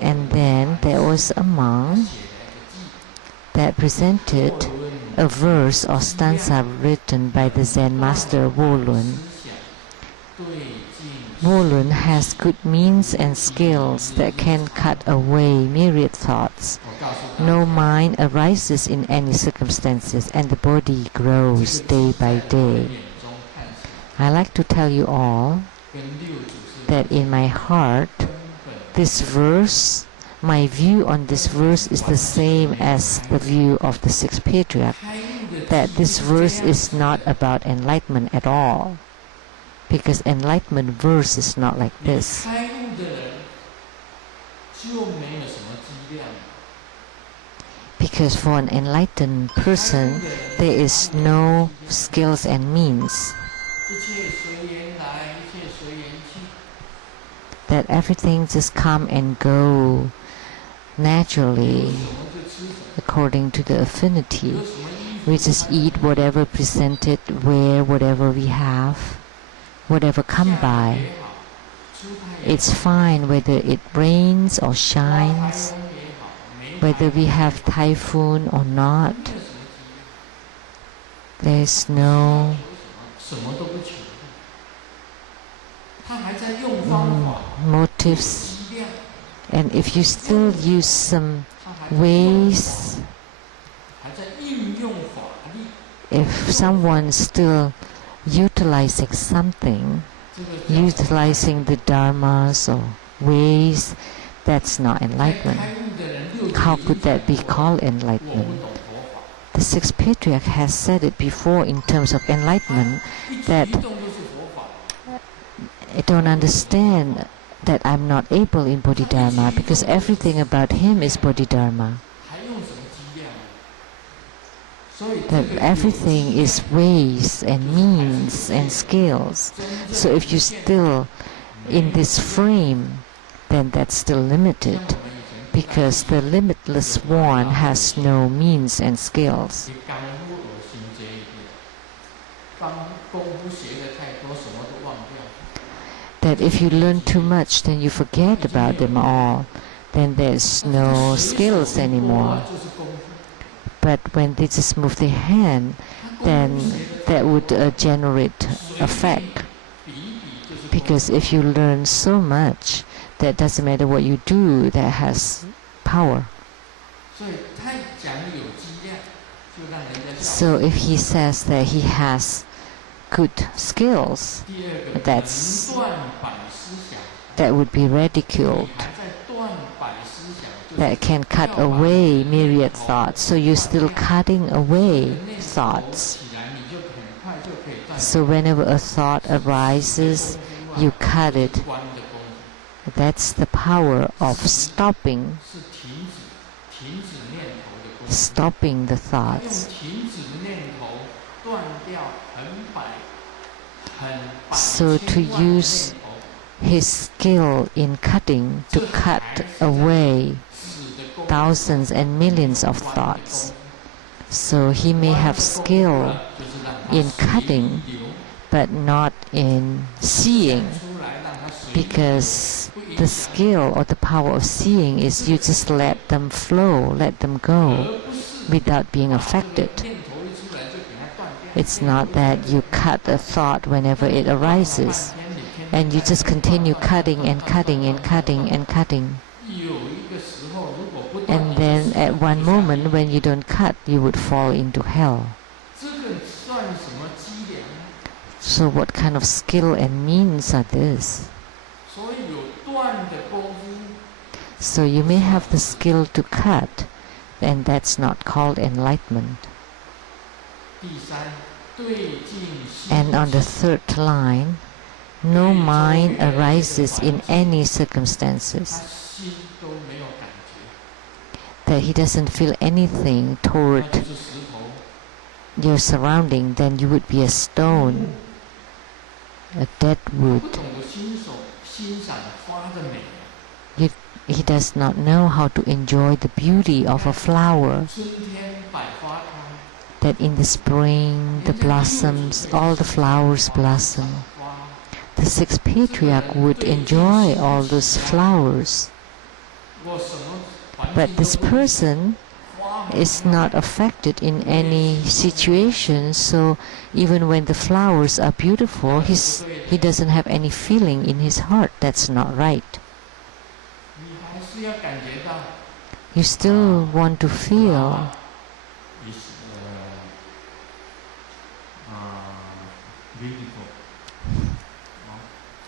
And then there was a monk that presented a verse or stanza written by the Zen master Wolun. Wolun has good means and skills that can cut away myriad thoughts. No mind arises in any circumstances, and the body grows day by day. I like to tell you all that in my heart, this verse, my view on this verse is the same as the view of the sixth patriarch, that this verse is not about enlightenment at all, because enlightenment verse is not like this. Because for an enlightened person, there is no skills and means. That everything just come and go naturally according to the affinity. We just eat whatever presented, wear whatever we have, whatever come by. It's fine whether it rains or shines, whether we have typhoon or not. There's no motives. And if you still use some ways, if someone's still utilizing something, utilizing the dharmas or ways, that's not enlightenment. How could that be called enlightenment? The sixth patriarch has said it before in terms of enlightenment, that I don't understand that I'm not able in Bodhidharma, because everything about him is Bodhidharma. That everything is ways and means and skills. So if you're still in this frame, then that's still limited, because the limitless one has no means and skills. That if you learn too much, then you forget about them all. Then there's no skills anymore. But when they just move their hand, then that would generate effect. Because if you learn so much, that doesn't matter what you do, that has power. So if he says that he has good skills, that would be ridiculed. That can cut away myriad thoughts. So you're still cutting away thoughts. So whenever a thought arises, you cut it. That's the power of stopping the thoughts. So to use his skill in cutting to cut away thousands and millions of thoughts. So he may have skill in cutting, but not in seeing, because the skill or the power of seeing is you just let them flow, let them go, without being affected. It's not that you cut a thought whenever it arises, and you just continue cutting and cutting and cutting and cutting. And then at one moment when you don't cut, you would fall into hell. So what kind of skill and means are this? So you may have the skill to cut, and that's not called enlightenment. And on the third line, no mind arises in any circumstances. That he doesn't feel anything toward your surrounding, then you would be a stone, a dead wood. He does not know how to enjoy the beauty of a flower. That in the spring, the blossoms, all the flowers blossom. the sixth patriarch would enjoy all those flowers. But this person is not affected in any situation, so even when the flowers are beautiful, he doesn't have any feeling in his heart. That's not right. You still want to feel.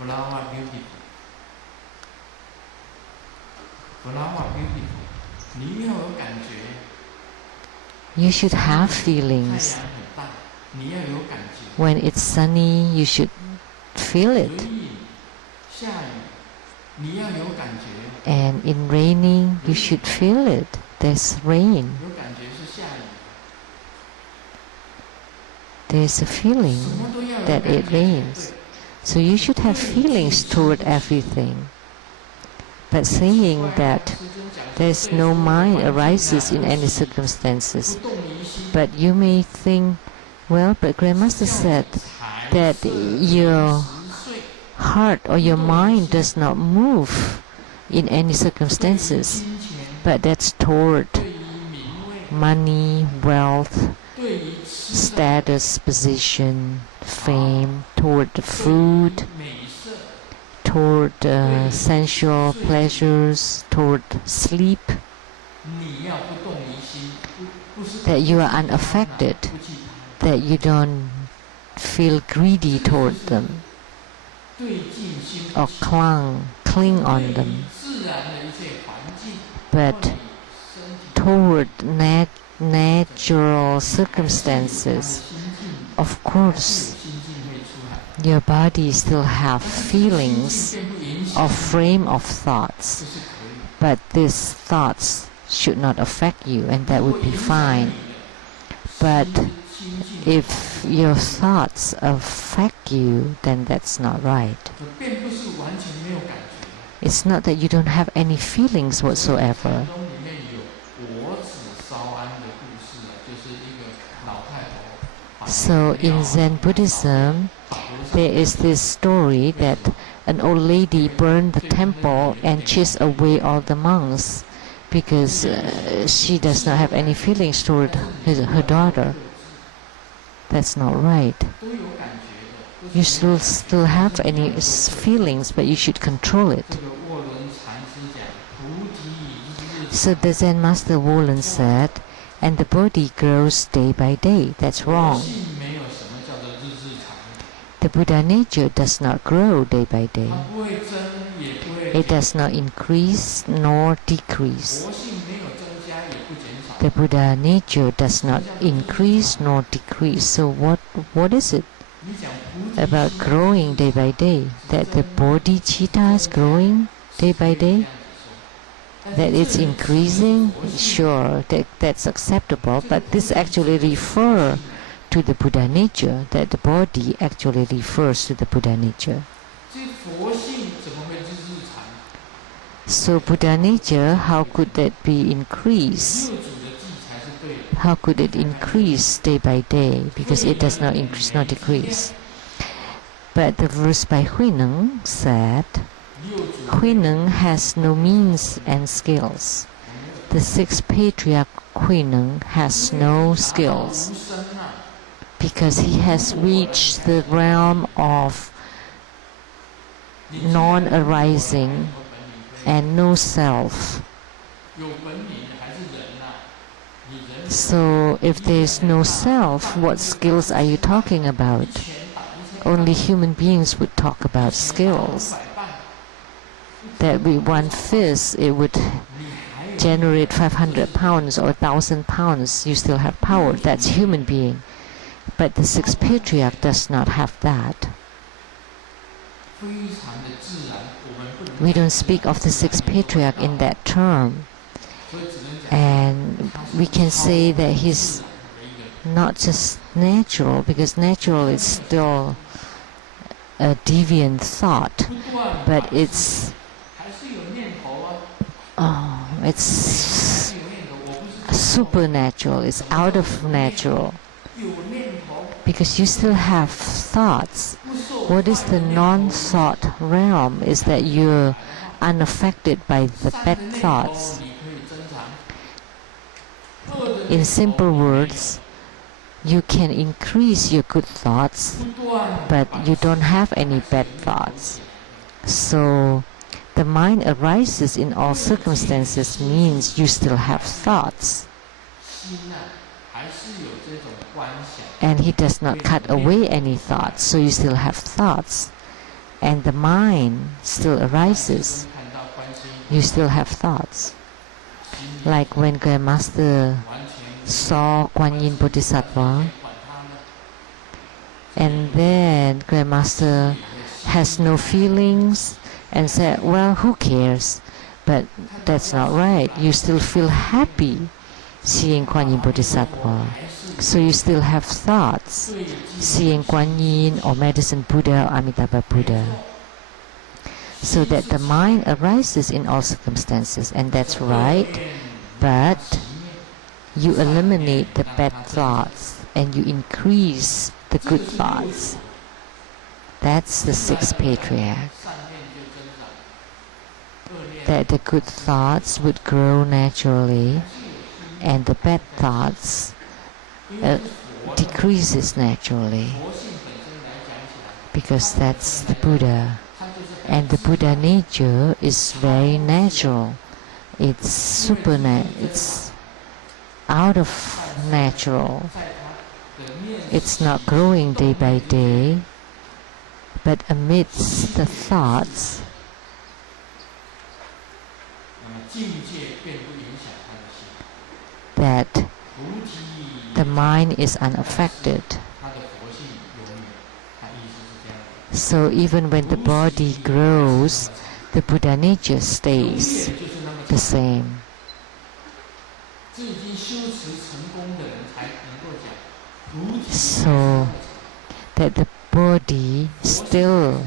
Flower beautiful. Flower beautiful. 你要有感觉。 You should have feelings. When it's sunny, you should feel it. And in raining, you should feel it. There's rain. There's a feeling that it rains. So you should have feelings toward everything. But saying that there's no mind arises in any circumstances. But you may think, well, but Grandmaster said that your heart or your mind does not move in any circumstances. But that's toward money, wealth, status, position, fame, toward the food, toward sensual pleasures, toward sleep, that you are unaffected, that you don't feel greedy toward them or cling on them. But toward natural circumstances, of course, your body still have feelings or frame of thoughts, but these thoughts should not affect you, and that would be fine. But if your thoughts affect you, then that's not right. It's not that you don't have any feelings whatsoever. So in Zen Buddhism, there is this story that an old lady burned the temple and chased away all the monks because she does not have any feelings toward her daughter. That's not right. You still have any feelings, but you should control it. So the Zen Master Wolen said, and the body grows day by day. That's wrong. The Buddha nature does not grow day by day. It does not increase nor decrease. The Buddha nature does not increase nor decrease. So what is it about growing day by day? That the bodhicitta is growing day by day? That it's increasing? Sure, that's acceptable, but this actually refers to the Buddha nature, that the body actually refers to the Buddha nature. So Buddha nature, how could that be increased? How could it increase day by day? Because it does not increase nor decrease. But the verse by Huineng said, Huineng has no means and skills. The sixth patriarch Huineng has no skills because he has reached the realm of non-arising and no self. So if there is no self, what skills are you talking about? Only human beings would talk about skills. That with one fist it would generate 500 pounds or 1,000 pounds. You still have power. That's human being. But the sixth patriarch does not have that. We don't speak of the sixth patriarch in that term. And we can say that he's not just natural, because natural is still a deviant thought, but it's supernatural, it's out of natural. Because you still have thoughts, What is the non-thought realm is that you're unaffected by the bad thoughts. In simple words, you can increase your good thoughts, but you don't have any bad thoughts. So the mind arises in all circumstances means you still have thoughts. And he does not cut away any thoughts, so you still have thoughts. And the mind still arises. You still have thoughts. Like when Grandmaster saw Kuan Yin Bodhisattva, and then Grandmaster has no feelings and said, well, who cares? But that's not right. You still feel happy seeing Kuan Yin Bodhisattva. So you still have thoughts seeing Kuan Yin or Medicine Buddha or Amitabha Buddha. So that the mind arises in all circumstances, and that's right, but you eliminate the bad thoughts and you increase the good thoughts. That's the sixth patriarch. That the good thoughts would grow naturally and the bad thoughts decreases naturally, because that's the Buddha. And the Buddha nature is very natural. It's it's out of natural. It's not growing day by day, but amidst the thoughts, that the mind is unaffected. So even when the body grows, the Buddha nature stays the same. So that the body still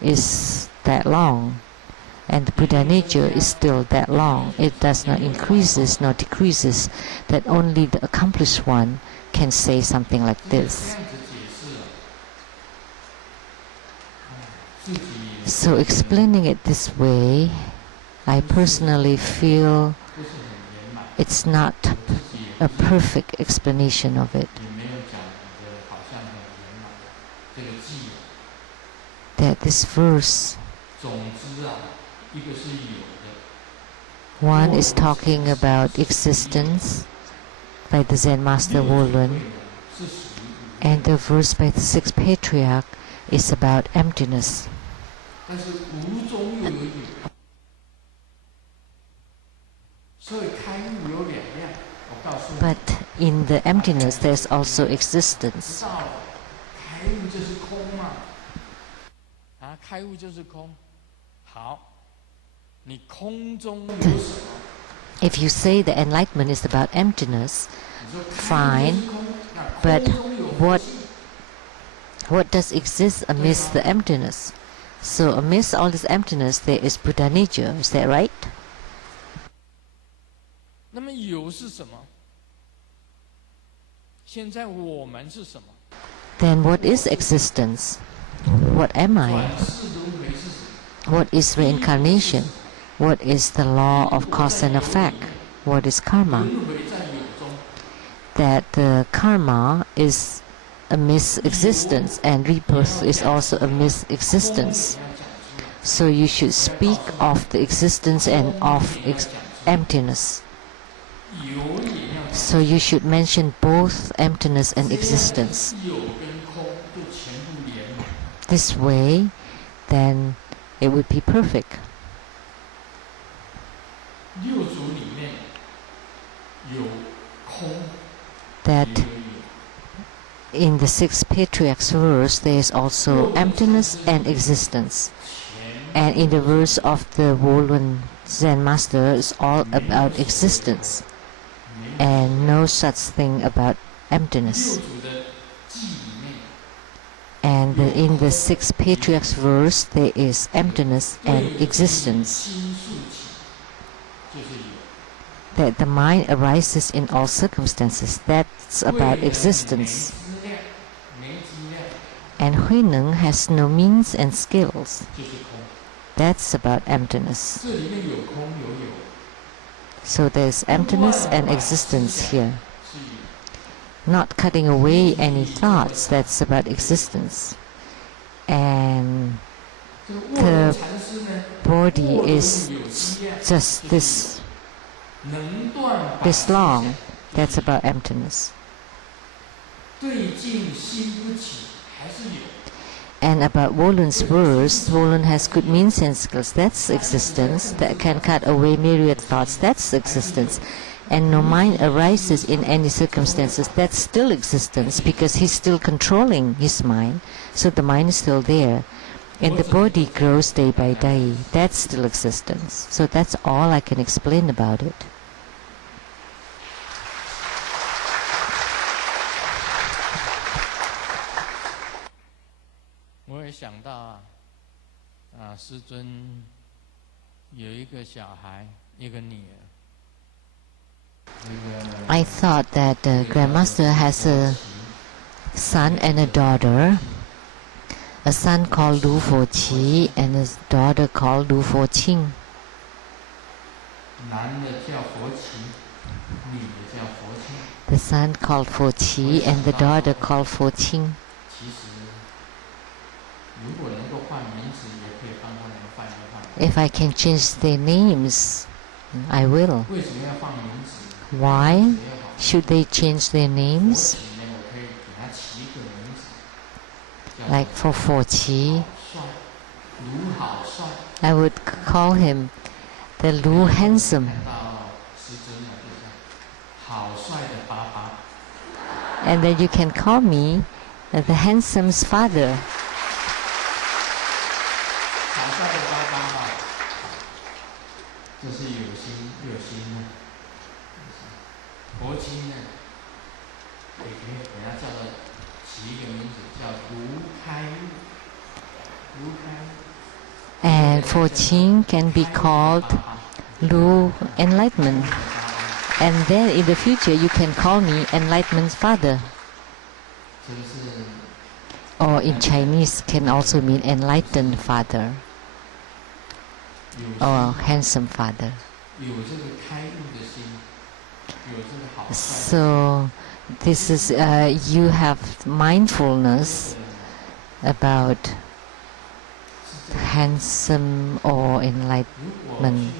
is that long, and the Buddha nature is still that long. It does not increases nor decreases, that only the accomplished one can say something like this. So explaining it this way, I personally feel it's not a perfect explanation of it. That this verse, one is talking about existence by the Zen Master Wolun, and the verse by the sixth patriarch is about emptiness. But in the emptiness there's also existence. If you say the enlightenment is about emptiness, fine, but what does exist amidst the emptiness? So amidst all this emptiness there is Buddha nature, is that right? Then what is existence? What am I? What is reincarnation? What is the law of cause and effect? What is karma? That the karma is amidst existence, and rebirth is also amidst existence. So you should speak of the existence and of emptiness. So you should mention both emptiness and existence. This way, then it would be perfect. That in the sixth patriarch's verse there is also emptiness and existence, and in the verse of the Wolun Zen Master is all about existence and no such thing about emptiness. And in the sixth patriarch's verse there is emptiness and existence. That the mind arises in all circumstances, that's about existence. And 慧能 has no means and skills. 就是空。 That's about emptiness. 这里面有空有有， So there's emptiness and existence here. 是有。 Not cutting away any thoughts, that's about existence. And 这个卧龙禅师呢， body 卧龙 is 有机啊， just this 能断百 this long. That's about emptiness. 对境心不起，还是有。 And about Wohlen's verse, Wohlen has good means and skills. That's existence. That can cut away myriad thoughts. That's existence. And no mind arises in any circumstances. That's still existence because he's still controlling his mind. So the mind is still there. And the body grows day by day. That's still existence. So that's all I can explain about it. 我也想到师尊有一个小孩，一个女儿。 I thought that the Grandmaster has a son and a daughter. A son called Lu Foqi and a daughter called Lu Foqing. 男的叫佛齐，女的叫佛清。 The son called Foqi and the daughter called Foqing. 其实，如果能够换名字，也可以帮他们换一换。 If I can change their names, I will. 为什么要换名字？ Why should they change their names? 我可以给他起一个名字，叫 Like for Foqi, 帅，卢好帅。 I would call him the Lu Handsome. 到师尊了，就是好帅的爸爸。 And then you can call me the handsome's father. 好帅的爸爸啊，这是有心的。佛清呢，也可以给他叫做起一个名字，叫卢开悟。卢开。 And Foqing can be called Lu Enlightenment. And then in the future you can call me Enlightenment's father. 是不是？ Or in Chinese can also mean enlightened father 有 or handsome father. 有这个开悟的心，有这个好帅的。 So this is you have mindfulness about handsome or 如果 enlightenment.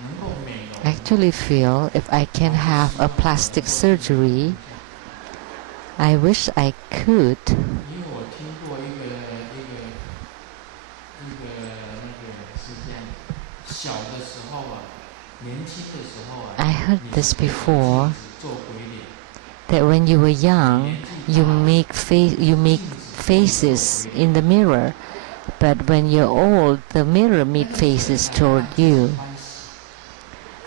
能够美容。 I actually feel if I can have a plastic surgery, I wish I could. 因为我听过一个那个是这样，小的时候啊，年轻的时候啊， I heard this before 做鬼脸， that when you were young, you make faces in the mirror, but when you're old, the mirror make faces toward you.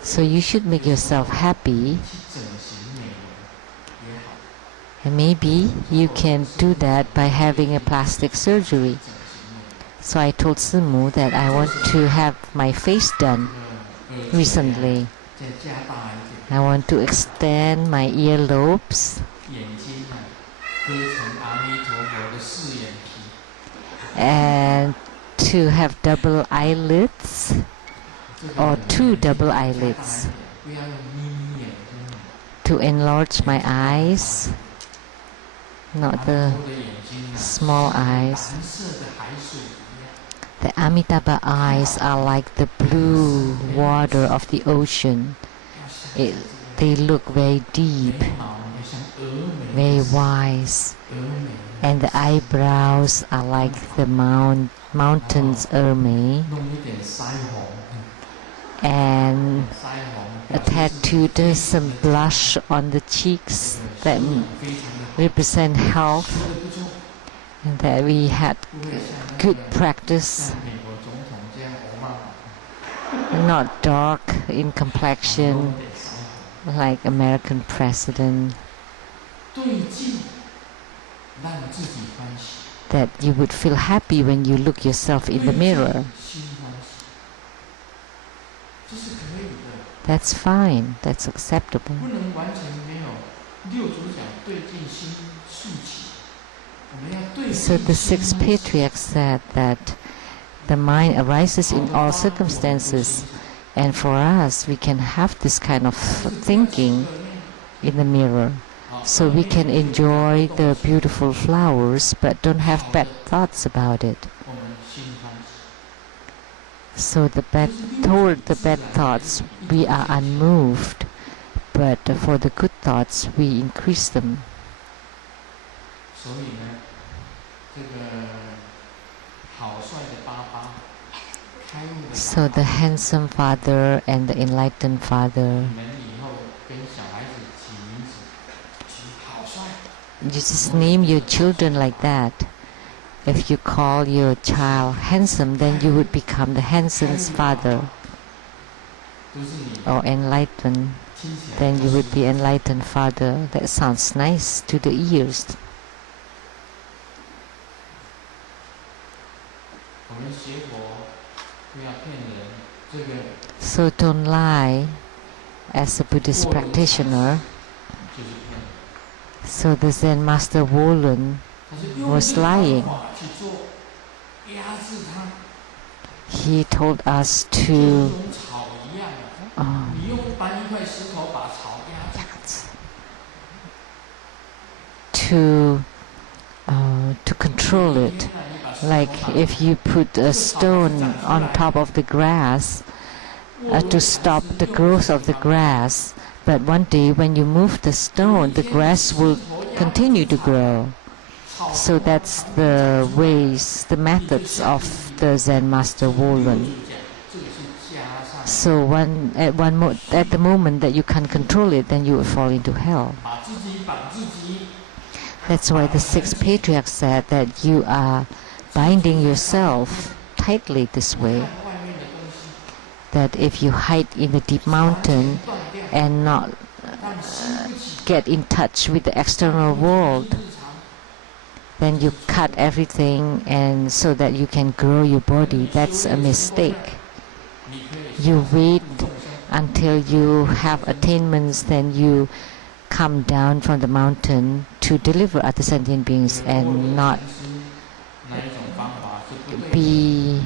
So you should make yourself happy, 去整形美容也好， and maybe you can do that by having a plastic surgery. So I told Simu that I want to have my face done recently. 再加大一点， I want to extend my earlobes 眼睛啊，割成阿弥陀佛的四眼皮， and to have double eyelids 这个 or 2 double 加大一 eyelids, 点，不要用眯眯眼睛， to enlarge my eyes, not 阿弥 the 陀的眼睛啊， small eyes. 蓝色的海水一样。 The Amitabha eyes are like the blue water of the ocean. They look very deep, 眉毛也像峨眉 very wise, 峨眉 and the eyebrows are like the mountains Erme, 弄一点腮红， and 腮红 tattooed some blush on the cheeks that 非常的 represent health, 不错， and that we had 不会像 good practice, 像美国总统这样欧嘛， not dark in complexion 弄点腮红， like American president, 对镜，让自己欢喜， that you would feel happy when you look yourself in the mirror. 心欢喜，这是可以的， That's fine, that's acceptable. 不能完全没有六祖讲对镜心竖起， So the sixth patriarch said that the mind arises in all circumstances, and for us, we can have this kind of thinking in the mirror. So we can enjoy the beautiful flowers, but don't have bad thoughts about it. So toward the bad thoughts, we are unmoved, but for the good thoughts, we increase them. So the handsome father and the enlightened father, you just name your children like that. If you call your child handsome, then you would become the handsome's father. Or enlightened, then you would be enlightened father. That sounds nice to the ears. So don't lie as a Buddhist practitioner. So the Zen master Wolun was lying. He told us to control it. Like if you put a stone on top of the grass to stop the growth of the grass, but one day when you move the stone, the grass will continue to grow. So that's the ways, the methods of the Zen master Wolun. So at the moment that you can't control it, then you will fall into hell. That's why the sixth patriarch said that you are binding yourself tightly this way. That if you hide in the deep mountain and not get in touch with the external world, then you cut everything and so that you can grow your body. That's a mistake. You wait until you have attainments, then you come down from the mountain to deliver other sentient beings and not be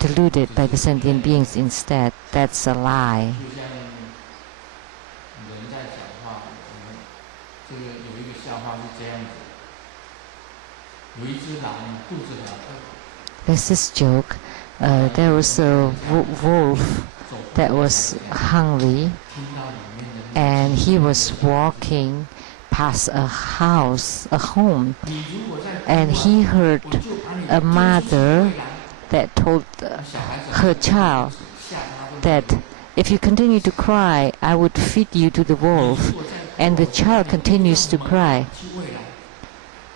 deluded by the sentient beings instead. That's a lie. There's this joke. There was a wolf that was hungry, and he was walking past a house, a home, and he heard a mother that told her child that if you continue to cry, I would feed you to the wolf. And the child continues to cry.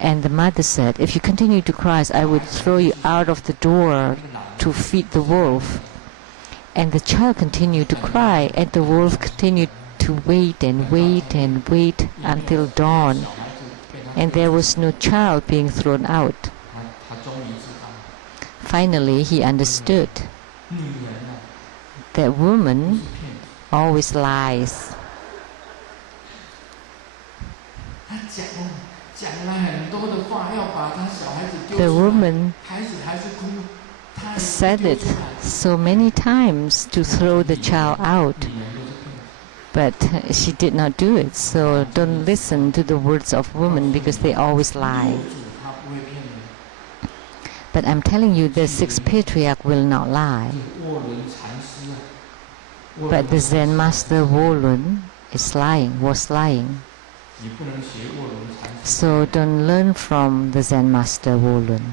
And the mother said, if you continue to cry, I would throw you out of the door to feed the wolf. And the child continued to cry, and the wolf continued to wait and wait and wait until dawn. And there was no child being thrown out. Finally, he understood that woman always lies. The woman said it so many times to throw the child out, but she did not do it. So don't listen to the words of women because they always lie. But I'm telling you, the sixth patriarch will not lie. But the Zen master Wolun is lying, was lying. So don't learn from the Zen master Wolun.